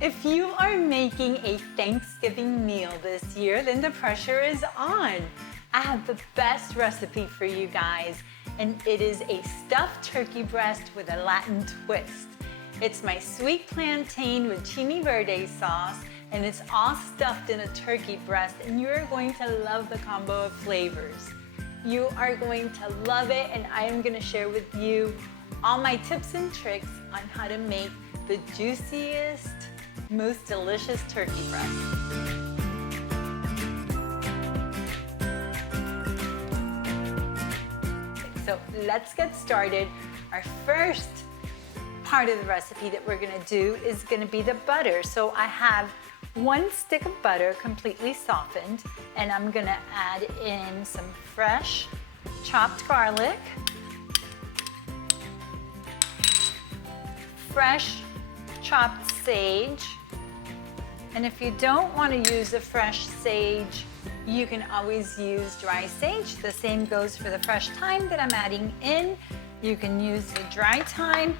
If you are making a Thanksgiving meal this year, then the pressure is on. I have the best recipe for you guys, and it is a stuffed turkey breast with a Latin twist. It's my sweet plantain with chimi verde sauce, and it's all stuffed in a turkey breast, and you're going to love the combo of flavors. You are going to love it, and I am gonna share with you all my tips and tricks on how to make the juiciest, most delicious turkey breast. So let's get started. Our first part of the recipe that we're gonna do is gonna be the butter. So I have 1 stick of butter completely softened, and I'm gonna add in some fresh chopped garlic, fresh chopped sage, and if you don't want to use the fresh sage, you can always use dry sage. The same goes for the fresh thyme that I'm adding in. You can use the dry thyme.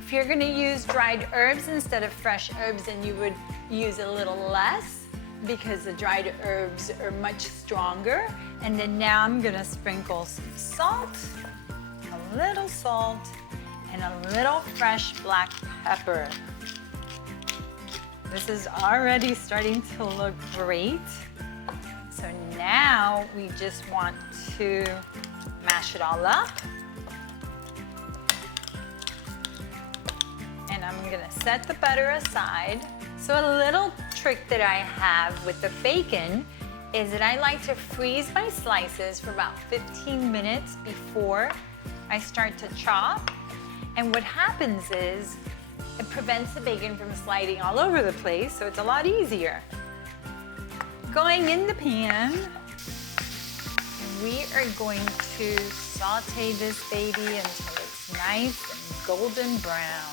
If you're going to use dried herbs instead of fresh herbs, then you would use a little less because the dried herbs are much stronger. And then now I'm going to sprinkle some salt, a little salt, and a little fresh black pepper. This is already starting to look great. So now we just want to mash it all up. And I'm gonna set the butter aside. So a little trick that I have with the bacon is that I like to freeze my slices for about 15 minutes before I start to chop. And what happens is it prevents the bacon from sliding all over the place, so it's a lot easier. Going in the pan, we are going to saute this baby until it's nice and golden brown.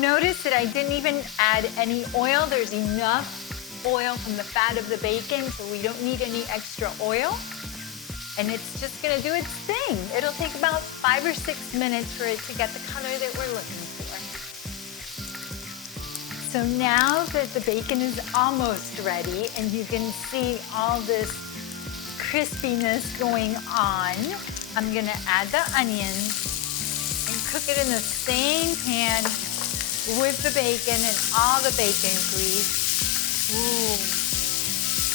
Notice that I didn't even add any oil. There's enough oil from the fat of the bacon, so we don't need any extra oil. And it's just gonna do its thing. It'll take about 5 or 6 minutes for it to get the color that we're looking for. So now that the bacon is almost ready and you can see all this crispiness going on, I'm gonna add the onions and cook it in the same pan with the bacon and all the bacon grease. Ooh,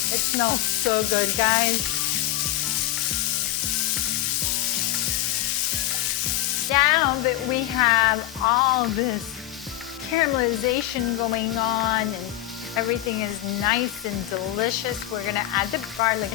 it smells so good, guys. Now that we have all this caramelization going on and everything is nice and delicious, we're gonna add the garlic.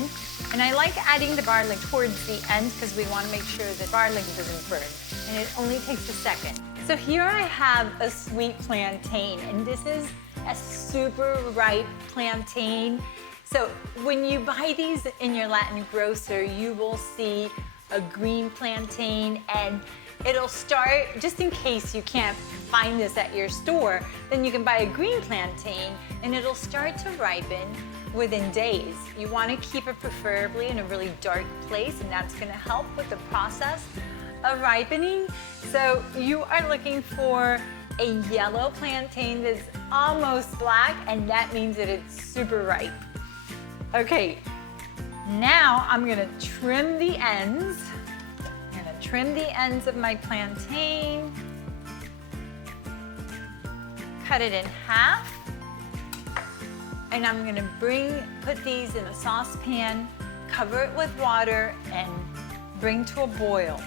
And I like adding the garlic towards the end because we wanna make sure the garlic doesn't burn. And it only takes a second. So here I have a sweet plantain, and this is a super ripe plantain. So when you buy these in your Latin grocer, you will see a green plantain, and it'll start, just in case you can't find this at your store, then you can buy a green plantain and it'll start to ripen within days. You want to keep it preferably in a really dark place, and that's going to help with the process of ripening. So you are looking for a yellow plantain that's almost black, and that means that it's super ripe. Okay, now I'm going to trim the ends. Trim the ends of my plantain, cut it in half, and I'm gonna put these in a saucepan, cover it with water, and bring to a boil.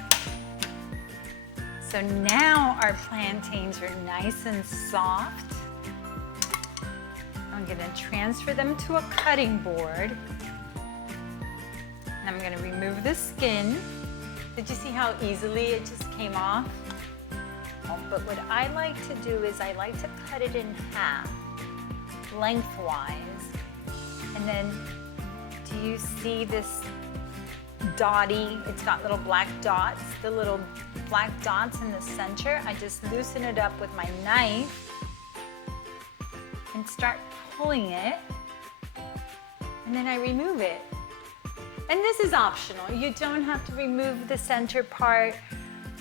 So now our plantains are nice and soft. I'm gonna transfer them to a cutting board, and I'm gonna remove the skin. Did you see how easily it just came off? Oh, but what I like to do is I like to cut it in half, lengthwise. And then, do you see this dotty? It's got little black dots, the little black dots in the center. I just loosen it up with my knife and start pulling it. And then I remove it. And this is optional. You don't have to remove the center part.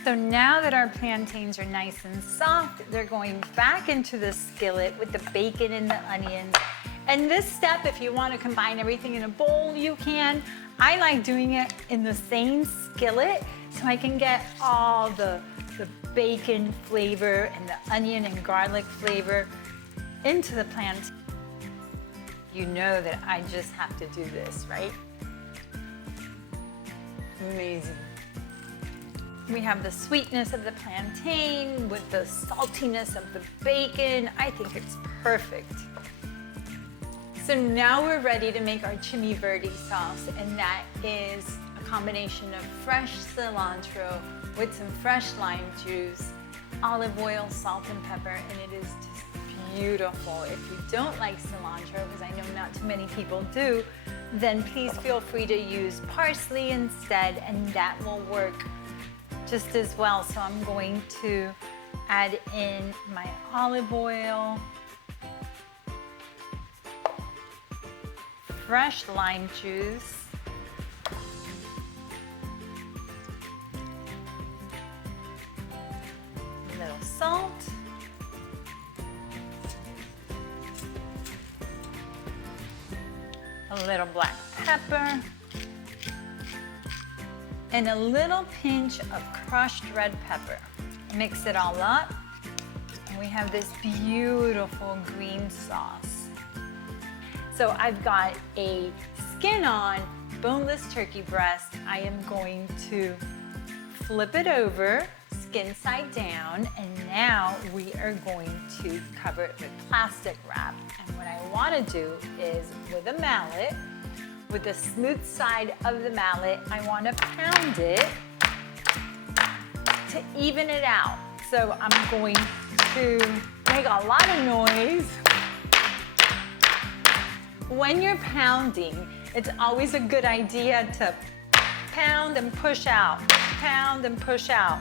So now that our plantains are nice and soft, they're going back into the skillet with the bacon and the onions. And this step, if you want to combine everything in a bowl, you can. I like doing it in the same skillet so I can get all the bacon flavor and the onion and garlic flavor into the plantain. You know that I just have to do this, right? Amazing. We have the sweetness of the plantain with the saltiness of the bacon. I think it's perfect. So now we're ready to make our chimi verde sauce, and that is a combination of fresh cilantro with some fresh lime juice, olive oil, salt, and pepper, and it is just beautiful. If you don't like cilantro, because I know not too many people do, then please feel free to use parsley instead, and that will work just as well. So I'm going to add in my olive oil, fresh lime juice, a little salt, a little black pepper, and a little pinch of crushed red pepper. Mix it all up, and we have this beautiful green sauce. So I've got a skin-on boneless turkey breast. I am going to flip it over, skin side down, and now we are going to cover it with plastic wrap. And what I want to do is, with a mallet, with the smooth side of the mallet, I want to pound it to even it out. So I'm going to make a lot of noise. When you're pounding, it's always a good idea to pound and push out, pound and push out.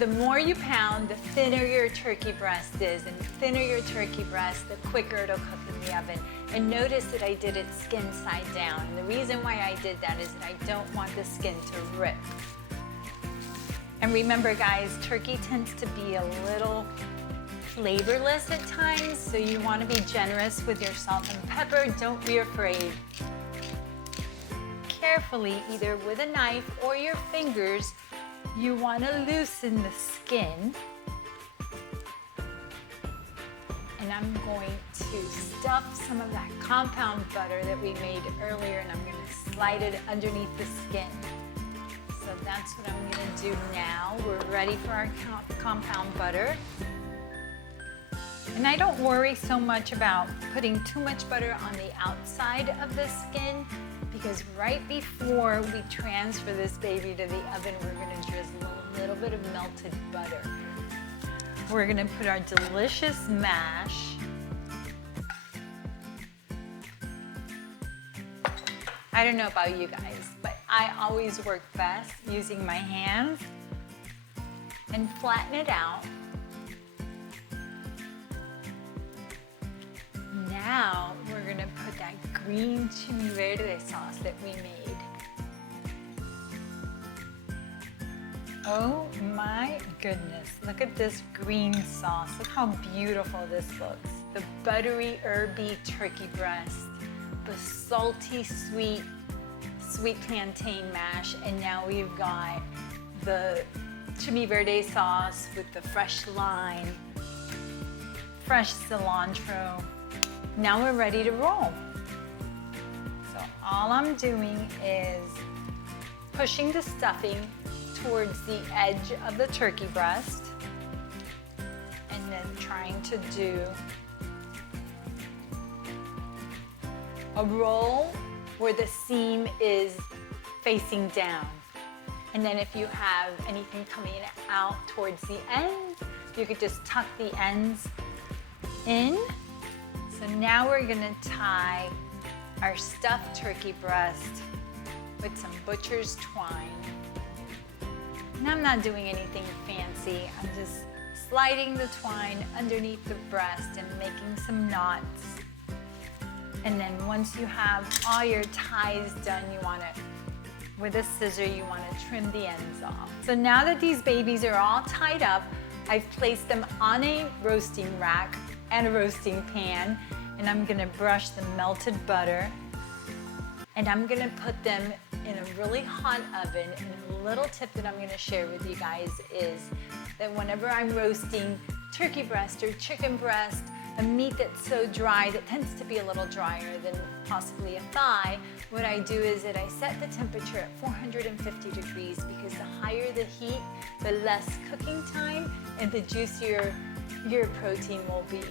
The more you pound, the thinner your turkey breast is, and the thinner your turkey breast, the quicker it'll cook in the oven. And notice that I did it skin side down. And the reason why I did that is that I don't want the skin to rip. And remember guys, turkey tends to be a little flavorless at times, so you want to be generous with your salt and pepper. Don't be afraid. Carefully, either with a knife or your fingers, you want to loosen the skin. And I'm going to stuff some of that compound butter that we made earlier, and I'm going to slide it underneath the skin. So that's what I'm going to do now. We're ready for our compound butter. And I don't worry so much about putting too much butter on the outside of the skin, because right before we transfer this baby to the oven, we're going to drizzle a little bit of melted butter. We're going to put our delicious mash. I don't know about you guys, but I always work best using my hands and flatten it out. Now we're going to put that green chimi verde sauce that we made. Oh my goodness, look at this green sauce. Look how beautiful this looks. The buttery, herby turkey breast, the salty, sweet plantain mash, and now we've got the chimi verde sauce with the fresh lime, fresh cilantro. Now we're ready to roll. So all I'm doing is pushing the stuffing towards the edge of the turkey breast, and then trying to do a roll where the seam is facing down. And then if you have anything coming out towards the end, you could just tuck the ends in. So now we're gonna tie our stuffed turkey breast with some butcher's twine. And I'm not doing anything fancy. I'm just sliding the twine underneath the breast and making some knots. And then once you have all your ties done, you wanna with a scissor, you want to trim the ends off. So now that these babies are all tied up, I've placed them on a roasting rack and a roasting pan, and I'm gonna brush the melted butter, and I'm gonna put them in a really hot oven. And a little tip that I'm gonna share with you guys is that whenever I'm roasting turkey breast or chicken breast, a meat that's so dry, that tends to be a little drier than possibly a thigh, what I do is that I set the temperature at 450 degrees, because the higher the heat, the less cooking time and the juicier your protein will be.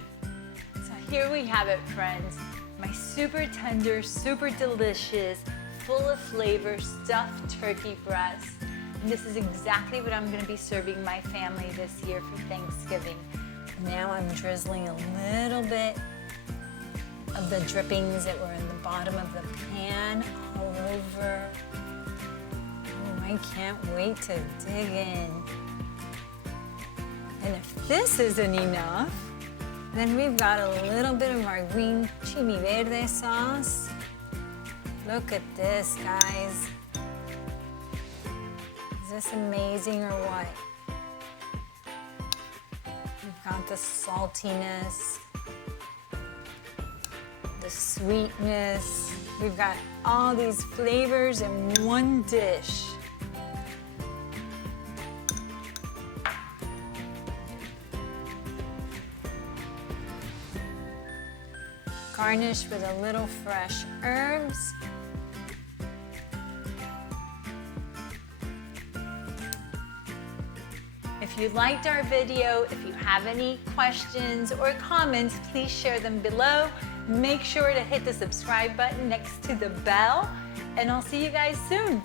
So here we have it, friends. My super tender, super delicious, full of flavor, stuffed turkey breast. And this is exactly what I'm gonna be serving my family this year for Thanksgiving. Now I'm drizzling a little bit of the drippings that were in the bottom of the pan all over. Oh, I can't wait to dig in. And if this isn't enough, then we've got a little bit of our green chimi verde sauce. Look at this, guys. Is this amazing or what? We've got the saltiness, the sweetness. We've got all these flavors in one dish. Garnish with a little fresh herbs. If you liked our video, if you have any questions or comments, please share them below. Make sure to hit the subscribe button next to the bell, and I'll see you guys soon.